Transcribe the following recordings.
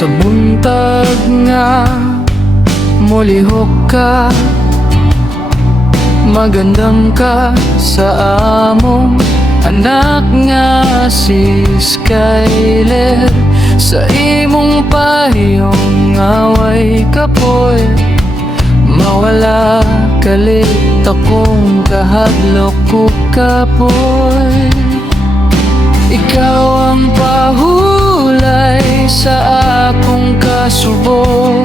Sa buntag nga molihok ka, magandam ka sa among anak nga si Skyler. Sa imong pahiyong away kapoy, mawala kalit akong kahadlok ko kapoy. Ikaw ang pahulay sa akong kasubo,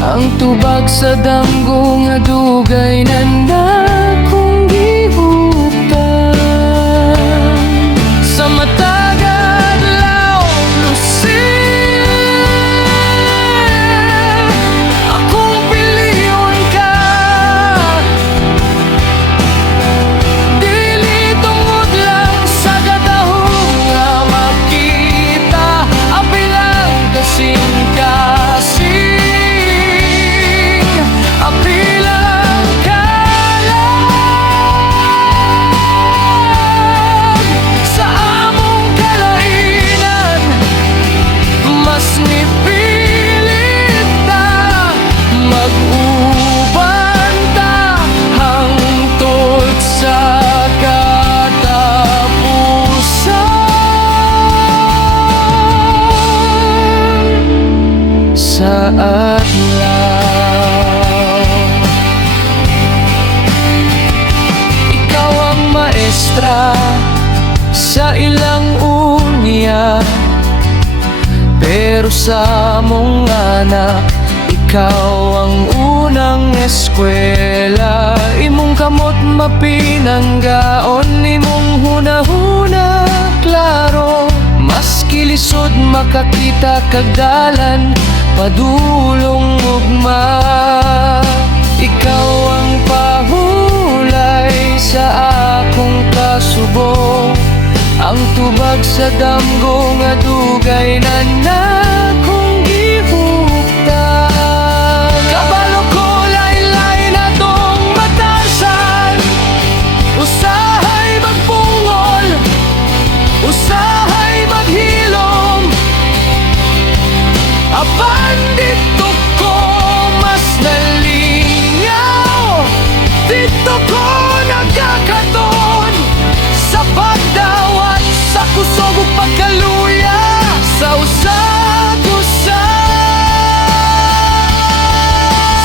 ang tubag sa damgo nga dugay na nakong gihuptan. Sa matag adlaw Lucille, akong piliyon ka. Dili tungod lang sa katahong nga makita, apilang kasing sa adlaw. Ikaw ang maestra sa ilang unya, pero sa mong anak ikaw ang unang eskwela. Imong kamot mapinanggaon, imong hunahuna klaro, maski lisod makakita kagdalan padulong ugma. Ikaw ang pahulay sa akong kasubo, ang tubag sa damgo nga dugay na nakong gihuptan. Kabalo ko lain-lain na tong matasan, usahay magpungol, usahay maghilom. Apan dito ko mas nalingaw, dito ko nagkakaton sa pagdawat sa kusog ug pagkaluya sa usag-usag.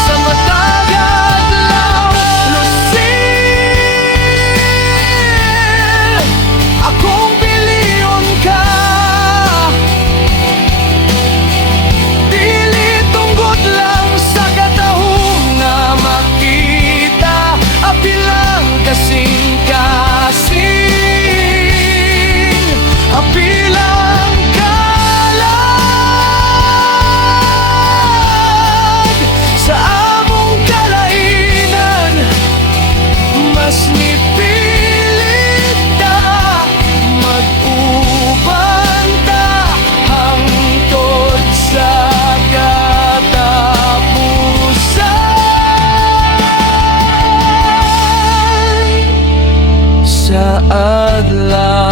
Sa matag adlaw Lucille, akong piliyon ka. Sa adlaw